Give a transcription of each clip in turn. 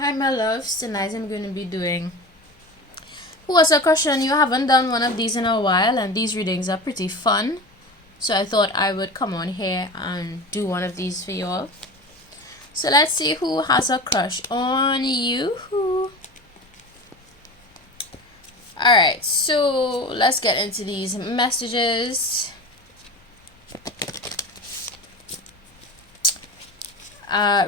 Hi my loves, tonight I'm going to be doing Who Was a Crush on You? I haven't done one of these in a while and these readings are pretty fun. So I thought I would come on here and do one of these for y'all. So let's see who has a crush on you. Alright, so let's get into these messages.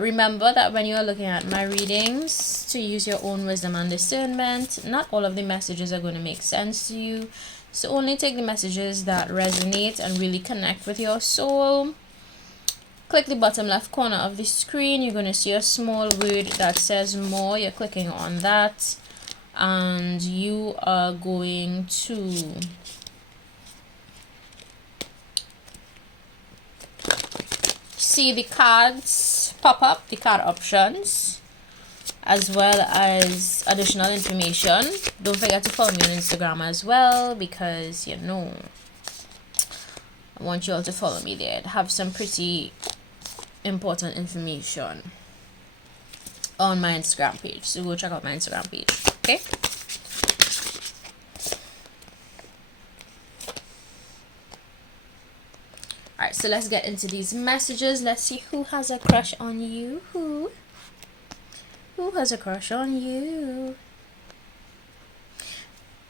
Remember that when you are looking at my readings, to use your own wisdom and discernment. Not all of the messages are going to make sense to you. So only take the messages that resonate and really connect with your soul. Click the bottom left corner of the screen. You're going to see a small word that says more. You're clicking on that. And you are going to see the cards pop up, the card options, as well as additional information. Don't forget to follow me on Instagram as well, because I want you all to follow me there. I have some pretty important information on my Instagram page, so go check out my Instagram page. Okay, alright, so let's get into these messages. Let's see who has a crush on you. Who has a crush on you?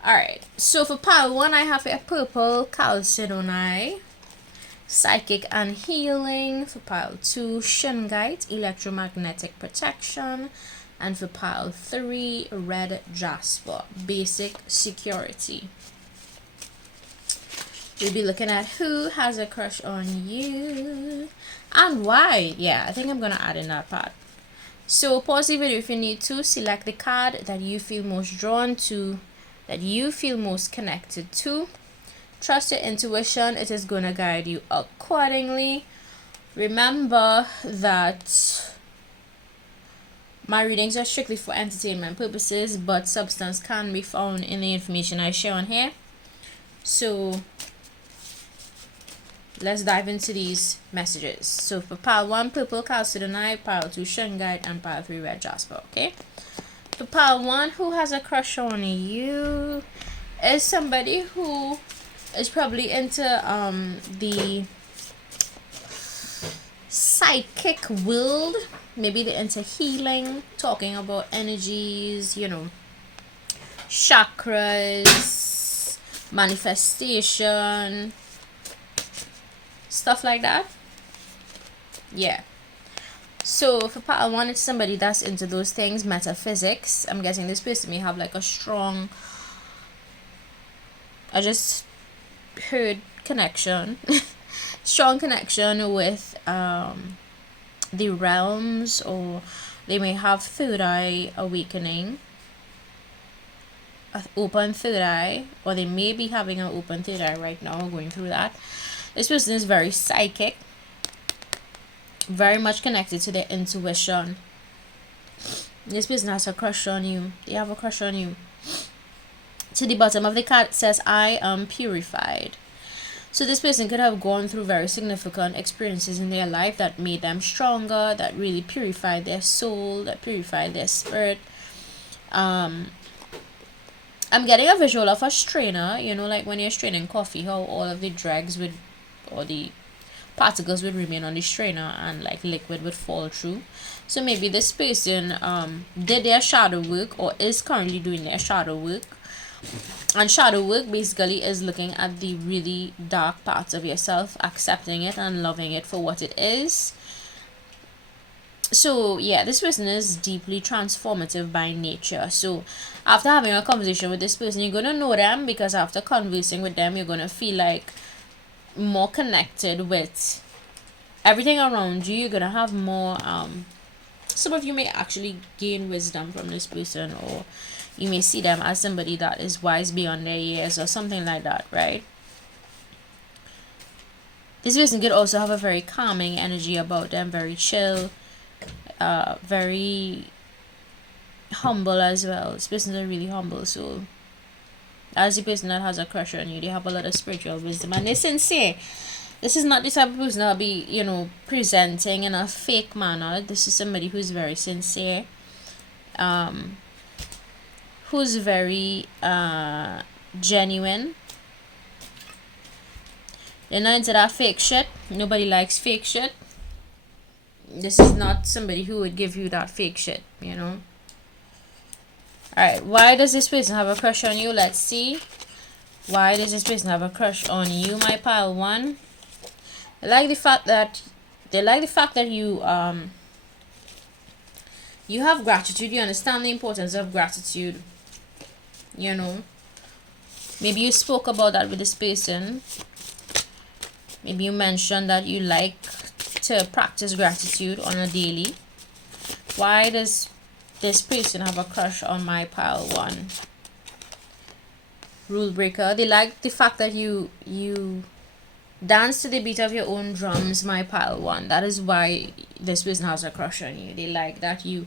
Alright, so for pile 1, I have a purple Chalcedony, psychic and healing. For pile 2, Shungite, electromagnetic protection. And for pile 3, red Jasper, basic security. We'll be looking at who has a crush on you and why. Yeah, I think I'm gonna add in that part. So pause the video if you need to. Select the card that you feel most drawn to, that you feel most connected to. Trust your intuition, it is gonna guide you accordingly. Remember that my readings are strictly for entertainment purposes, but substance can be found in the information I share on here. So let's dive into these messages. So for pile 1, purple Chalcedony, pile 2, Shungite, and pile 3, red Jasper. Okay. For pile 1, who has a crush on you is somebody who is probably into the psychic world. Maybe they're into healing, talking about energies, chakras, manifestation, stuff like that. Yeah. So for pile 1, it's somebody that's into those things, metaphysics. I'm guessing this person may have like a strong, I just heard connection, strong connection with the realms, or they may have third eye awakening, open third eye, or they may be having an open third eye right now, going through that. This person is very psychic, very much connected to their intuition. This person has a crush on you. They have a crush on you. To the bottom of the card it says, I am purified. So this person could have gone through very significant experiences in their life that made them stronger, that really purified their soul, that purified their spirit. I'm getting a visual of a strainer, like when you're straining coffee, how all of the dregs would, or the particles would remain on the strainer and like liquid would fall through. So maybe this person did their shadow work or is currently doing their shadow work. And shadow work basically is looking at the really dark parts of yourself, accepting it and loving it for what it is. So yeah, this person is deeply transformative by nature. So after having a conversation with this person, you're going to know them, because after conversing with them, you're going to feel like more connected with everything around you. You're going to have more, some of you may actually gain wisdom from this person, or you may see them as somebody that is wise beyond their years or something like that, right? This person could also have a very calming energy about them, very chill, very humble as well. This person is a really humble soul. As the person that has a crush on you, they have a lot of spiritual wisdom and they're sincere. This is not the type of person that'll be, presenting in a fake manner. This is somebody who's very sincere. who's very genuine. They're not into that fake shit. Nobody likes fake shit. This is not somebody who would give you that fake shit, you know. Alright, why does this person have a crush on you? Let's see. Why does this person have a crush on you, my pile one? They like the fact that you you have gratitude. You understand the importance of gratitude. You know, maybe you spoke about that with this person. Maybe you mentioned that you like to practice gratitude on a daily. Why does this person have a crush on my pile one? Rule breaker. They like the fact that you dance to the beat of your own drums, my pile one. That is why this person has a crush on you. They like that you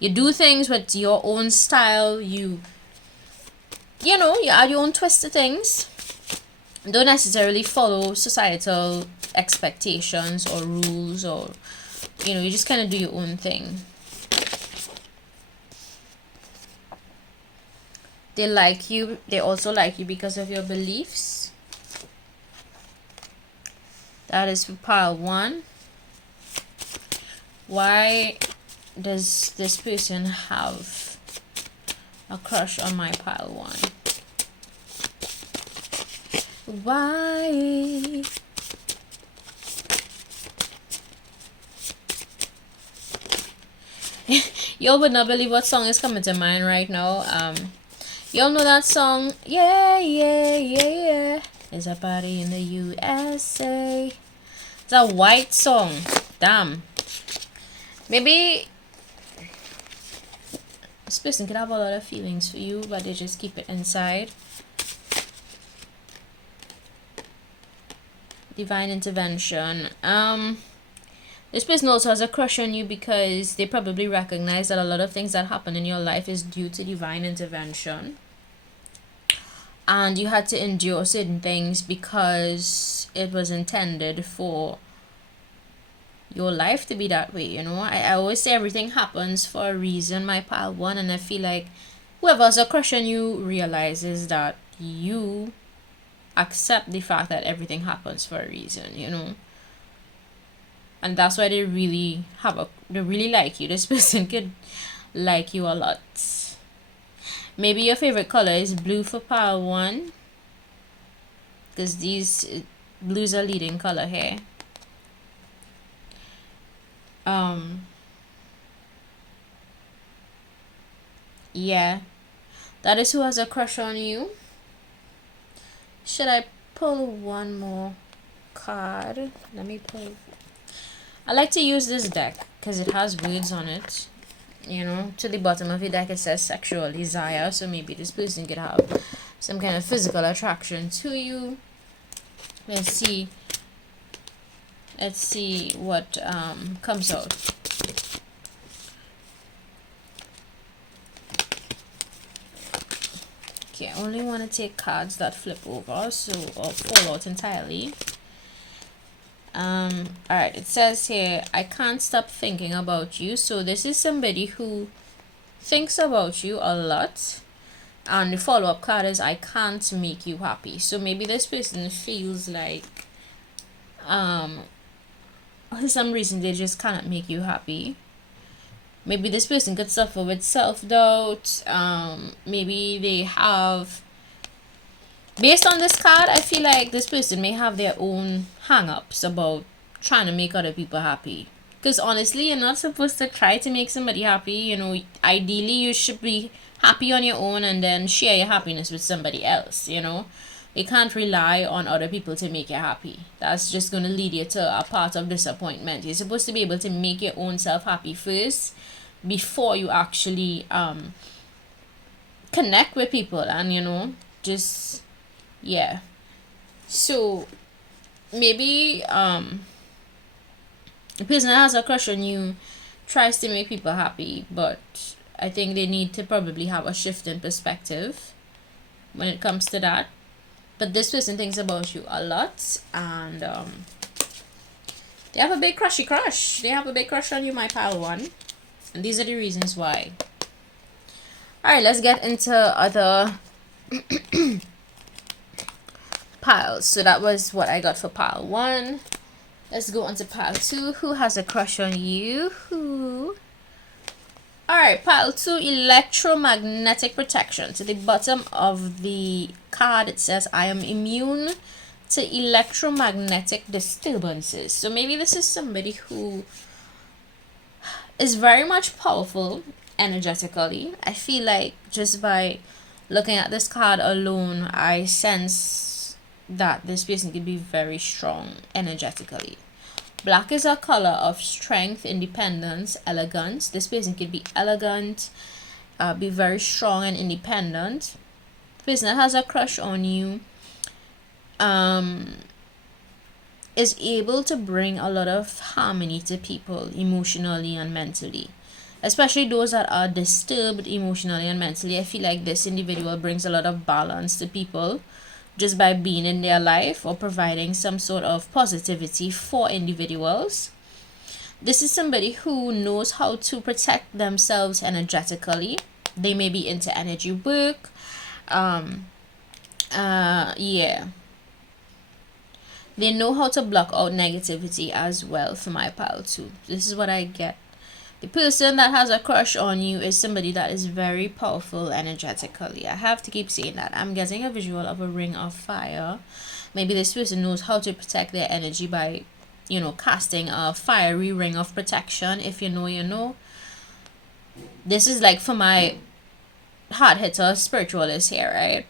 do things with your own style. You know, you add your own twist to things. Don't necessarily follow societal expectations or rules, or you know, you just kind of do your own thing. They like you. They also like you because of your beliefs. That is for pile one. Why does this person have a crush on my pile one? Why? Y'all would not believe what song is coming to mind right now. Y'all know that song? Yeah, yeah, yeah, yeah. It's a party in the USA. It's a white song. Damn. Maybe this person could have a lot of feelings for you, but they just keep it inside. Divine intervention. This person also has a crush on you because they probably recognize that a lot of things that happen in your life is due to divine intervention. And you had to endure certain things because it was intended for your life to be that way, you know. I always say everything happens for a reason, my pile one, and I feel like whoever has a crush on you realizes that you accept the fact that everything happens for a reason, you know. And that's why they really like you. This person could like you a lot. Maybe your favorite color is blue for pile one, because these blues are leading color here. Yeah, that is who has a crush on you. Should I pull one more card? Let me pull. I like to use this deck because it has words on it. You know, to the bottom of the deck it says sexual desire, so maybe this person could have some kind of physical attraction to you. Let's see what comes out. Okay, I only want to take cards that flip over, so or fall out entirely. Alright, it says here, I can't stop thinking about you. So this is somebody who thinks about you a lot. And the follow-up card is, I can't make you happy. So maybe this person feels like for some reason they just cannot make you happy. Maybe this person could suffer with self-doubt. Maybe they have, based on this card, I feel like this person may have their own hang-ups about trying to make other people happy. Because honestly, you're not supposed to try to make somebody happy. You know, ideally you should be happy on your own and then share your happiness with somebody else, you know. You can't rely on other people to make you happy. That's just going to lead you to a path of disappointment. You're supposed to be able to make your own self happy first before you actually connect with people and, you know, just... yeah. So maybe the person that has a crush on you tries to make people happy, but I think they need to probably have a shift in perspective when it comes to that. But this person thinks about you a lot, and they have a big crush. They have a big crush on you, my pile one, and these are the reasons why. All right, let's get into other piles. So that was what I got for pile 1. Let's go on to pile 2. Who has a crush on you? Who? Alright, pile 2, electromagnetic protection. To the bottom of the card, it says, I am immune to electromagnetic disturbances. So maybe this is somebody who is very much powerful energetically. I feel like just by looking at this card alone, I sense that this person could be very strong energetically. Black is a color of strength, independence, elegance. This person could be elegant, be very strong and independent. The person that has a crush on you is able to bring a lot of harmony to people emotionally and mentally. Especially those that are disturbed emotionally and mentally. I feel like this individual brings a lot of balance to people just by being in their life or providing some sort of positivity for individuals. This is somebody who knows how to protect themselves energetically. They may be into energy work. Yeah. They know how to block out negativity as well for my pile 2. This is what I get. The person that has a crush on you is somebody that is very powerful energetically. I have to keep saying that. I'm getting a visual of a ring of fire. Maybe this person knows how to protect their energy by, you know, casting a fiery ring of protection. If you know, you know. This is like for my hard hitter spiritualists here, right?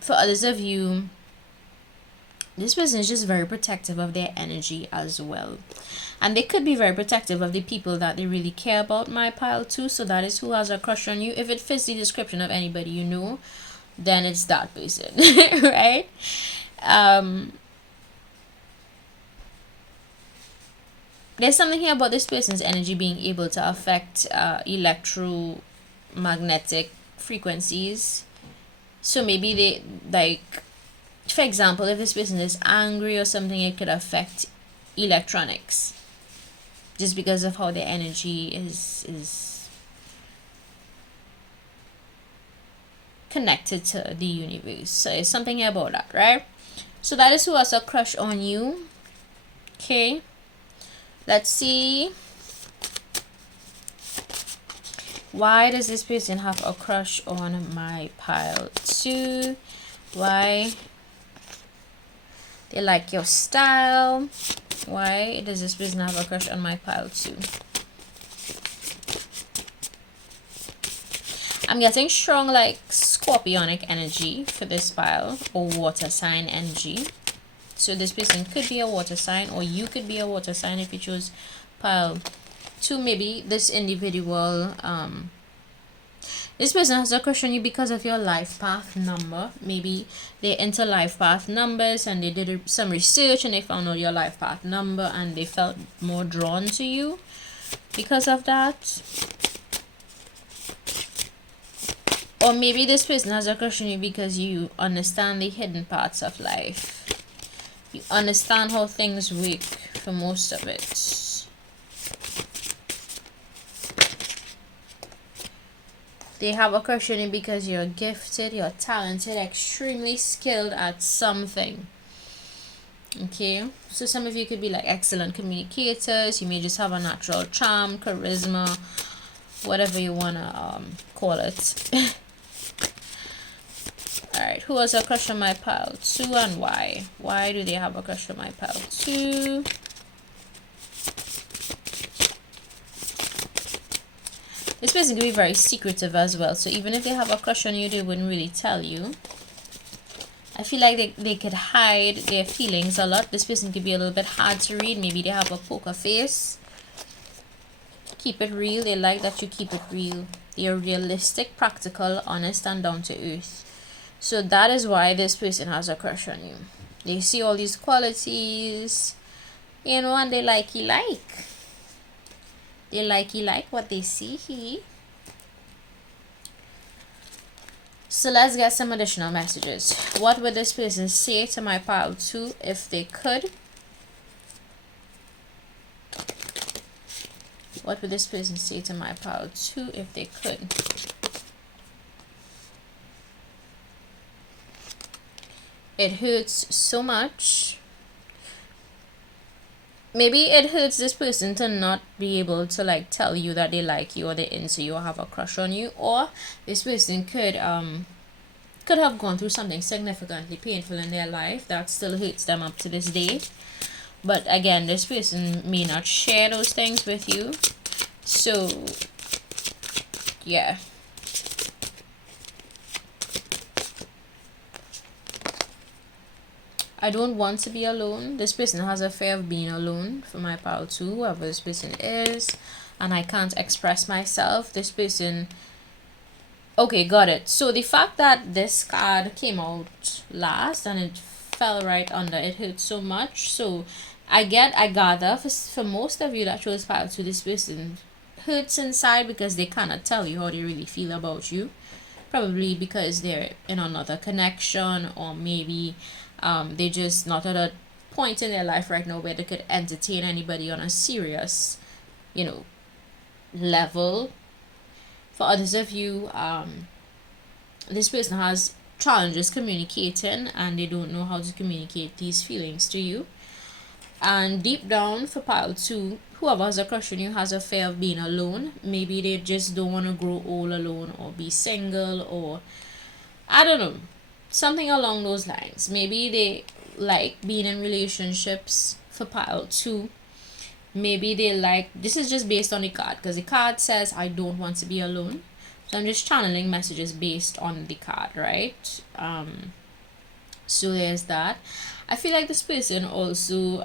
For others of you, this person is just very protective of their energy as well. And they could be very protective of the people that they really care about, my pile 2. So that is who has a crush on you. If it fits the description of anybody you know, then it's that person, right? There's something here about this person's energy being able to affect electromagnetic frequencies. So maybe they, like, for example, if this person is angry or something, it could affect electronics just because of how their energy is connected to the universe. So it's something about that, right? So that is who has a crush on you. Okay, let's see, why does this person have a crush on my pile 2? Why? They like your style. Why does this person have a crush on my pile 2? I'm getting strong like scorpionic energy for this pile, or water sign energy. So this person could be a water sign, or you could be a water sign if you choose pile 2. Maybe this individual, this person has a crush on you because of your life path number. Maybe they're into life path numbers and they did some research and they found out your life path number and they felt more drawn to you because of that. Or maybe this person has a crush on you because you understand the hidden parts of life. You understand how things work for most of it. They have a crush on you because you're gifted, you're talented, extremely skilled at something. Okay, so some of you could be like excellent communicators. You may just have a natural charm, charisma, whatever you wanna call it. Alright, who has a crush on my pile 2 and why? Why do they have a crush on my pile 2? This person can be very secretive as well. So even if they have a crush on you, they wouldn't really tell you. I feel like they could hide their feelings a lot. This person could be a little bit hard to read. Maybe they have a poker face. Keep it real. They like that you keep it real. They are realistic, practical, honest, and down to earth. So that is why this person has a crush on you. They see all these qualities, you know, and they like. They like what they see. So let's get some additional messages. What would this person say to my pile 2 if they could? What would this person say to my pile 2 if they could? It hurts so much. Maybe it hurts this person to not be able to like tell you that they like you or they're into you or have a crush on you, or this person could have gone through something significantly painful in their life that still hurts them up to this day. But again, this person may not share those things with you. So yeah, I don't want to be alone. This person has a fear of being alone for my pile 2, whoever this person is, and I can't express myself. This person, okay, got it. So the fact that this card came out last and it fell right under, it hurts so much. So I gather for most of you that chose pile 2, this person hurts inside because they cannot tell you how they really feel about you, probably because they're in another connection, or maybe they're just not at a point in their life right now where they could entertain anybody on a serious, level. For others of you, this person has challenges communicating and they don't know how to communicate these feelings to you. And deep down for pile 2, whoever has a crush on you has a fear of being alone. Maybe they just don't want to grow old alone or be single, or I don't know, something along those lines. Maybe they like being in relationships for pile 2. Maybe they like, this is just based on the card because the card says I don't want to be alone. So I'm just channeling messages based on the card, right? So there's that. I feel like this person also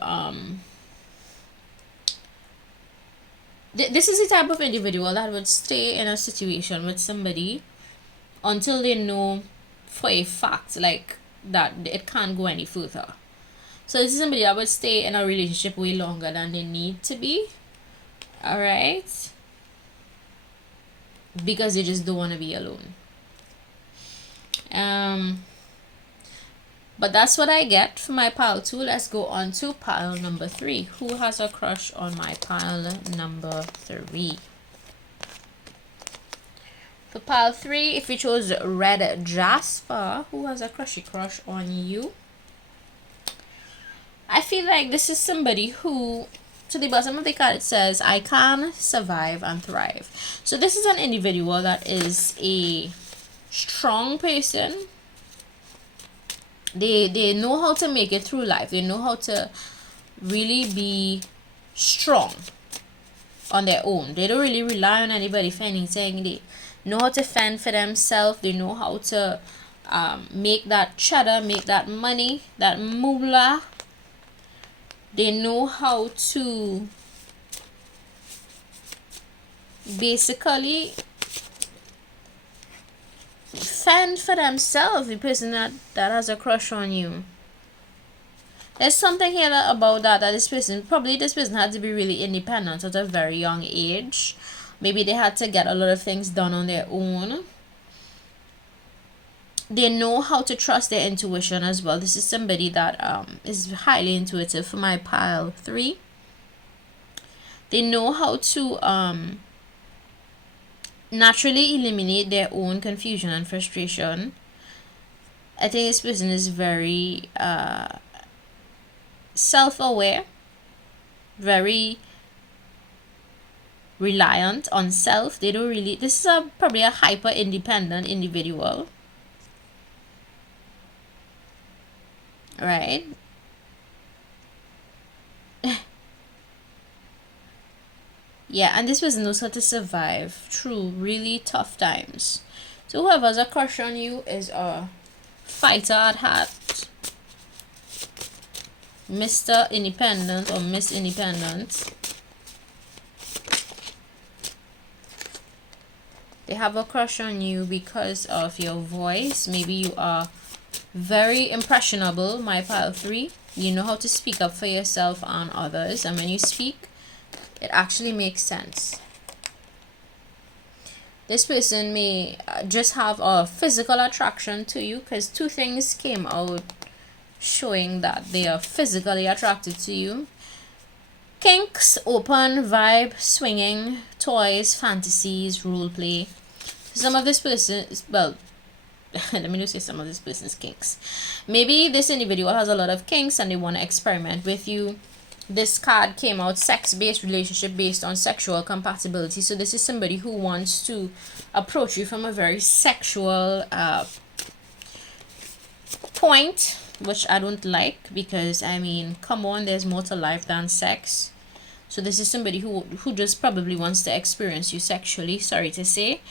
this is the type of individual that would stay in a situation with somebody until they know for a fact like that it can't go any further. So this is somebody that would stay in a relationship way longer than they need to be. All right, because they just don't want to be alone. But that's what I get for my pile 2. Let's go on to pile number 3. Who has a crush on my pile number 3? For pile 3, if you chose red Jasper, who has a crush on you? I feel like this is somebody who, to the bottom of the card, it says, I can survive and thrive. So this is an individual that is a strong person. They know how to make it through life. They know how to really be strong on their own. They don't really rely on anybody for anything. They know how to fend for themselves. They know how to make that cheddar, make that money, that moolah. They know how to basically fend for themselves. The person that has a crush on you, there's something here about that this person had to be really independent at a very young age. Maybe they had to get a lot of things done on their own. They know how to trust their intuition as well. This is somebody that is highly intuitive for my pile 3. They know how to naturally eliminate their own confusion and frustration. I think this person is very self-aware, very reliant on self. They don't really, this is probably a hyper independent individual, right? Yeah, and this person knows how to survive through really tough times. So whoever has a crush on you is a fighter at heart, Mr. Independent or Miss Independent. They have a crush on you because of your voice. Maybe you are very impressionable, my pile 3. You know how to speak up for yourself and others, and when you speak, it actually makes sense. This person may just have a physical attraction to you, because 2 things came out showing that they are physically attracted to you. Kinks, open, vibe, swinging, toys, fantasies, role play. Some of this person, well, let me just say some of this person's kinks. Maybe this individual has a lot of kinks and they want to experiment with you. This card came out sex-based relationship based on sexual compatibility. So this is somebody who wants to approach you from a very sexual point, which I don't like, because I mean, come on, there's more to life than sex. So this is somebody who just probably wants to experience you sexually, sorry to say.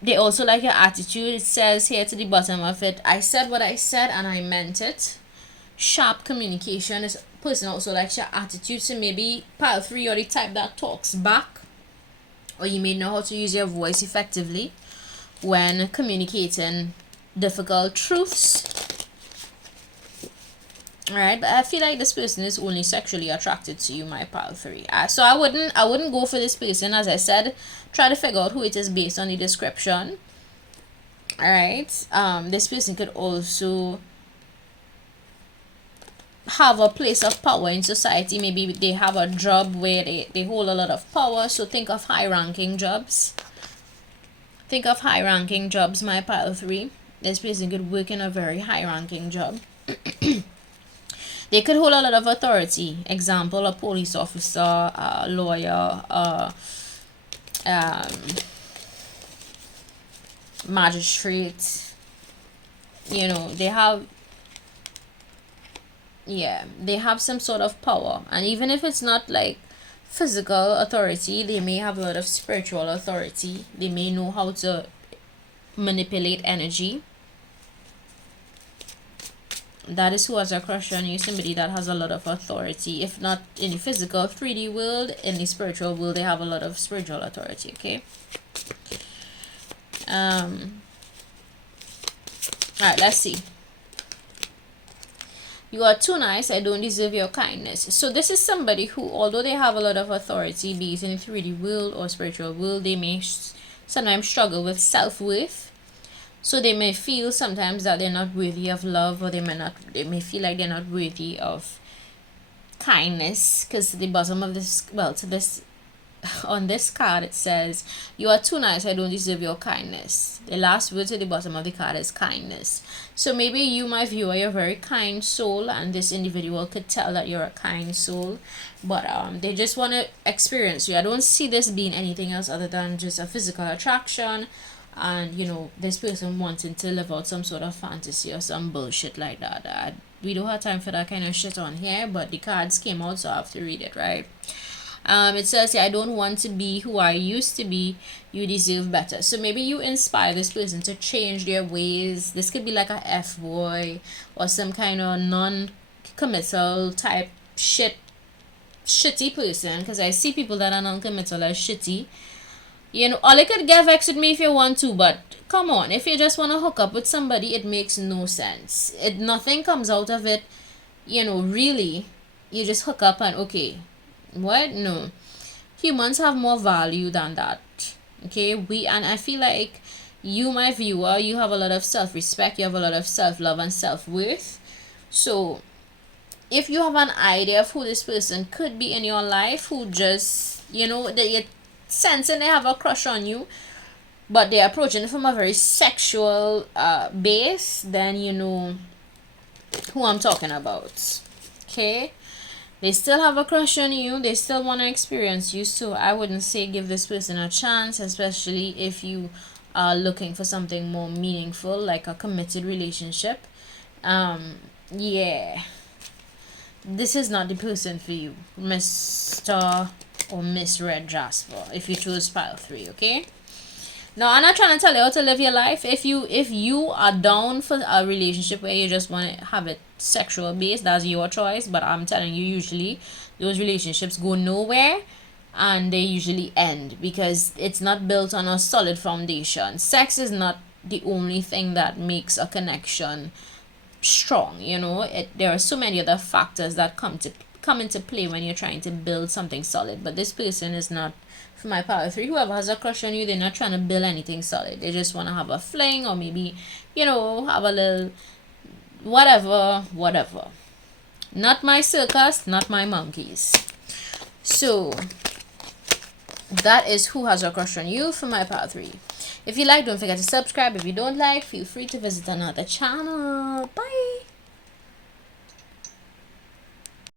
They also like your attitude. It says here to the bottom of it, I said what I said and I meant it. Sharp communication. This person also likes your attitude. So maybe pile 3, you're the type that talks back, or you may know how to use your voice effectively when communicating difficult truths. Alright, but I feel like this person is only sexually attracted to you, my pile 3. So I wouldn't go for this person. As I said, try to figure out who it is based on the description. Alright, this person could also have a place of power in society. Maybe they have a job where they hold a lot of power. So think of high-ranking jobs. Think of high-ranking jobs, my pile 3. This person could work in a very high-ranking job. They could hold a lot of authority. Example, a police officer, a lawyer, magistrate. You know, they have some sort of power. And even if it's not like physical authority, they may have a lot of spiritual authority. They may know how to manipulate energy. That is who has a crush on you, somebody that has a lot of authority. If not in the physical 3D world, in the spiritual world, they have a lot of spiritual authority, okay? Alright, let's see. You are too nice, I don't deserve your kindness. So this is somebody who, although they have a lot of authority, be it in the 3D world or spiritual world, they may sometimes struggle with self-worth. So they may feel sometimes that they're not worthy of love, or they may feel like they're not worthy of kindness, because the bottom of this, well, to this, on this card it says, you are too nice, I don't deserve your kindness. The last word to the bottom of the card is kindness. So maybe you, my viewer, you're a very kind soul, and this individual could tell that you're a kind soul, but they just want to experience you. I don't see this being anything else other than just a physical attraction. And you know, this person wanting to live out some sort of fantasy or some bullshit like that. We don't have time for that kind of shit on here, but the cards came out, so I have to read it, right? It says here, I don't want to be who I used to be, you deserve better. So maybe you inspire this person to change their ways. This could be like a F-boy or some kind of non-committal type shitty person, because I see people that are non-committal as shitty. You know, or you could get vexed with me if you want to, but come on, if you just want to hook up with somebody, it makes no sense. Nothing comes out of it, you know, really. You just hook up and okay, what? No. Humans have more value than that, okay? And I feel like you, my viewer, you have a lot of self-respect, you have a lot of self-love and self-worth. So if you have an idea of who this person could be in your life, who just, you know, that you sensing they have a crush on you, but they're approaching it from a very sexual base, then you know who I'm talking about, okay? They still have a crush on you, they still want to experience you, so I wouldn't say give this person a chance, especially if you are looking for something more meaningful, like a committed relationship. Yeah, this is not the person for you, Mr. or Miss Red Jasper, if you choose pile 3, okay? Now, I'm not trying to tell you how to live your life. If you are down for a relationship where you just want to have it sexual based, that's your choice. But I'm telling you, usually those relationships go nowhere, and they usually end because it's not built on a solid foundation. Sex is not the only thing that makes a connection strong, you know. There are so many other factors that come into play when you're trying to build something solid. But this person is not, for my power 3, whoever has a crush on you, they're not trying to build anything solid. They just want to have a fling, or maybe, you know, have a little whatever. Not my circus, not my monkeys. So that is who has a crush on you for my part 3. If you like, don't forget to subscribe. If you don't like, feel free to visit another channel. Bye.